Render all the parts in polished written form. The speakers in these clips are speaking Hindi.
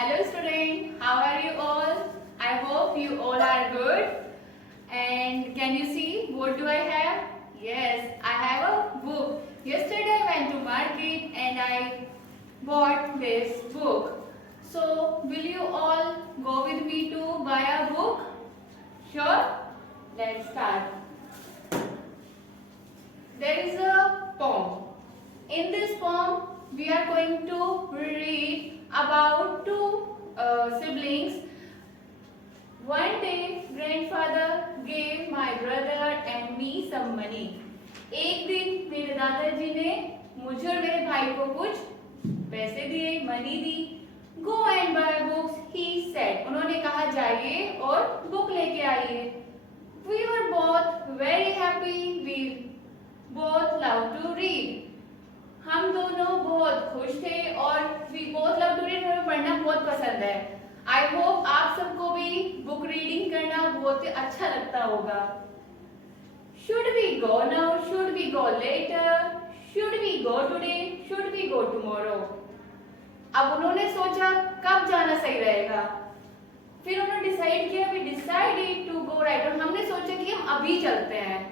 Hello student, how are you all? I hope you all are good. And can you see what do I have? Yes, I have a book. Yesterday I went to market and I bought this book. So will you all go with me to buy a book? Sure? Let's start. There is a poem. In this poem, we are going to read about two siblings. One day, grandfather gave my brother and me some money. एक दिन मेरे दादाजी ने मुझे और मेरे भाई को कुछ पैसे दिए, money the. Go and buy books, he said. उन्होंने कहा जाइए और बुक लेके आइए. We were both very happy. We both love to read. हम दोनों बहुत खुश थे और we both love to read, हमें पढ़ना बहुत पसंद है. I hope आप सबको भी बुक रीडिंग करना बहुत अच्छा लगता होगा. Should we go now? Should we go later? Should we go today? Should we go tomorrow? अब उन्होंने सोचा कब जाना सही रहेगा. फिर उन्होंने डिसाइड किया, we decided to go right. और हमने सोचा कि हम अभी चलते हैं.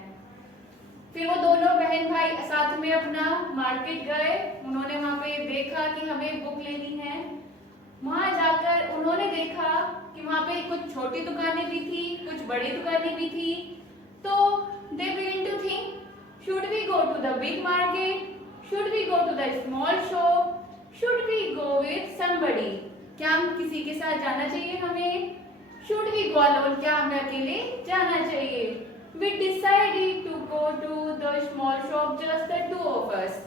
फिर वो दोनों बहन भाई साथ में अपना मार्केट गए. उन्होंने वहाँ पे देखा कि हमें बुक लेनी है. वहाँ जाकर उन्होंने देखा कि वहाँ पे कुछ छोटी दुकानें भी थी, कुछ बड़ी दुकानें भी थी. तो they began to think, should we go to the big market? Should we go to the small shop? Should we go with somebody? क्या हम किसी के साथ जाना चाहिए हमें? Should we go alone? क्या हमें अकेले जाना चाहिए? We decided to go to the small shop, just the two of us.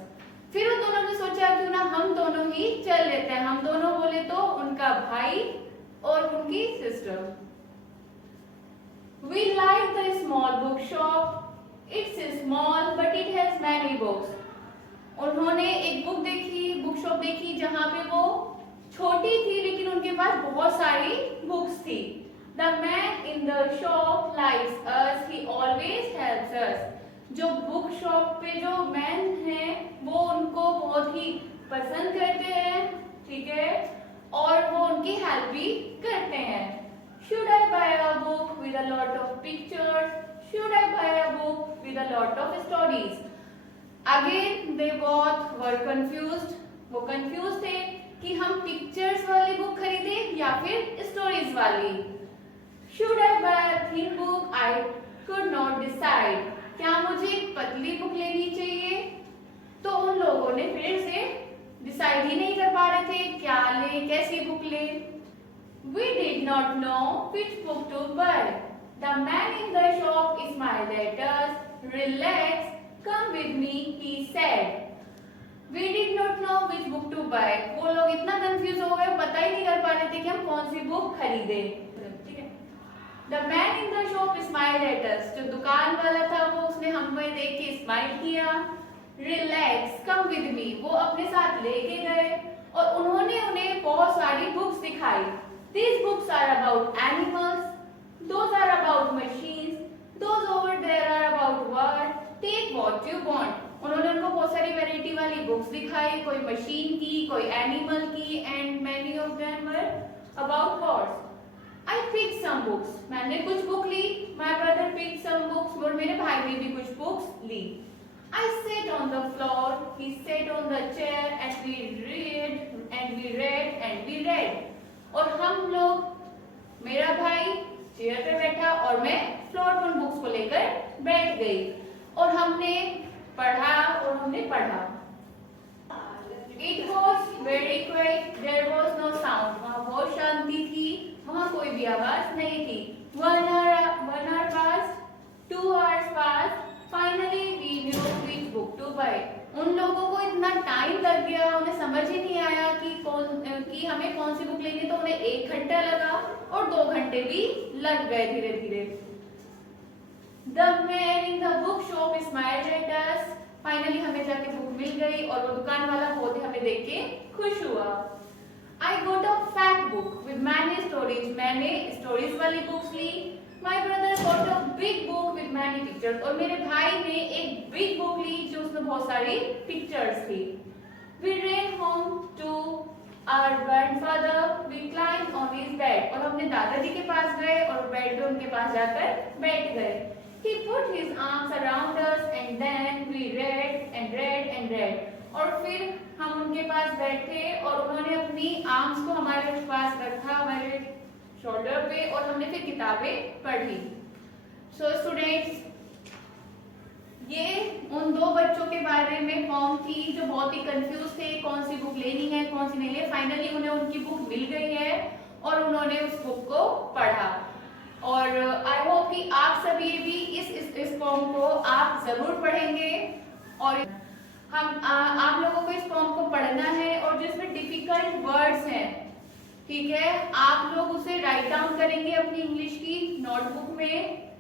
फिर उन दोनों ने सोचा क्यों ना हम दोनों ही चल लेते हैं. हम दोनों बोले तो उनका भाई और उनकी sister. We like the small book shop. It's small but it has many books. उन्होंने एक बुक देखी, बुक शॉप देखी जहाँ पे वो छोटी थी लेकिन उनके पास बहुत सारी बुक्स थी. The man in the shop likes us. He always helps us. जो बुक शॉप पे जो मैन है वो उनको बहुत ही पसंद करते हैं, ठीक है, और वो उनकी हेल्प भी करते हैं. Should I buy a book with a lot of pictures? Should I buy a book with a lot of stories? Again they both were confused. वो कंफ्यूज थे कि हम पिक्चर्स वाली बुक खरीदें या फिर स्टोरीज वाली. Should I buy a thin book? I could not decide. क्या मुझे एक पतली बुक लेनी चाहिए? तो उन लोगों ने फिर से डिसाइड ही नहीं कर पा रहे थे क्या ले, कैसी बुक ले. We did not know which book to buy. The man in the shop smiled at us. Relax, come with me, he said. We did not know which book to buy. वो लोग इतना कंफ्यूज हो गए, पता ही नहीं कर पा रहे थे कि हम कौन सी बुक खरीदे. The man in the shop smiled at us. जो दुकान वाला था वो उसने हमें देख के स्माइल किया. Relax, come with me. वो अपने साथ लेके गए और उन्होंने उन्हें बहुत सारी बुक्स दिखाई. These books are about animals. Those are about machines. Those over there are about what? Take what you want. उन्होंने उनको बहुत सारी वैरायटी वाली बुक्स दिखाई, कोई मशीन की, कोई एनिमल की, and many of them were about horse. I picked some books. मैंने कुछ बुक ली. My brother picked some books. और मेरे भाई ने भी कुछ बुक्स ली. I sat on the floor. He sat on the chair and we read and we read and we read. और हम लोग, मेरा भाई चेयर पे बैठा और मैं फ्लोर पर बुक्स को लेकर बैठ गई और हमने पढ़ा और हमने पढ़ा. It was very quiet. There was no sound. वहाँ बहुत शांति थी, वहाँ कोई भी आवाज नहीं थी. One hour passed, 2 hours passed. Finally we knew which book to buy. उन लोगों को इतना टाइम लग गया, उन्हें समझ ही नहीं आया कि हमें कौन सी बुक लेनी. तो उन्हें 1 घंटा लगा और 2 घंटे भी लग गए धीरे धीरे. The man in the book shop smiled at us. Finally हमें जाके बुक मिल गई और वो दुकान वाला बहुत ही हमें देख के खुश हुआ. I got a fat book with many stories. मैंने स्टोरीज वाली बुक्स ली. My brother got a big book with many pictures. और मेरे भाई ने एक बिग बुक ली जो उसमें बहुत सारी पिक्चर्स थी. We ran home to Our grandfather, we climbed on his bed. और हमने दादाजी के पास गए और बेड पे उनके पास जाकर बैठ गए. He put his arms around us and then we read and read and read. और फिर हम उनके पास बैठे और उन्होंने अपनी आर्म्स को हमारे पास रखा, हमारे शोल्डर पे, और हमने फिर किताबें पढ़ी. So स्टूडेंट्स, ये उन दो बच्चों के बारे में फॉर्म थी जो बहुत ही कंफ्यूज थे, कौन सी बुक लेनी है कौन सी नहीं ले. फाइनली उन्हें उनकी बुक मिल गई है और उन्होंने उस बुक को पढ़ा. और आई होप कि आप सभी भी इस फॉर्म को आप जरूर पढ़ेंगे. और आप लोगों को इस फॉर्म को पढ़ना है और जिसमें डिफिकल्ट वर्ड्स हैं, ठीक है, आप लोग उसे राइट डाउन करेंगे अपनी इंग्लिश की नोटबुक में.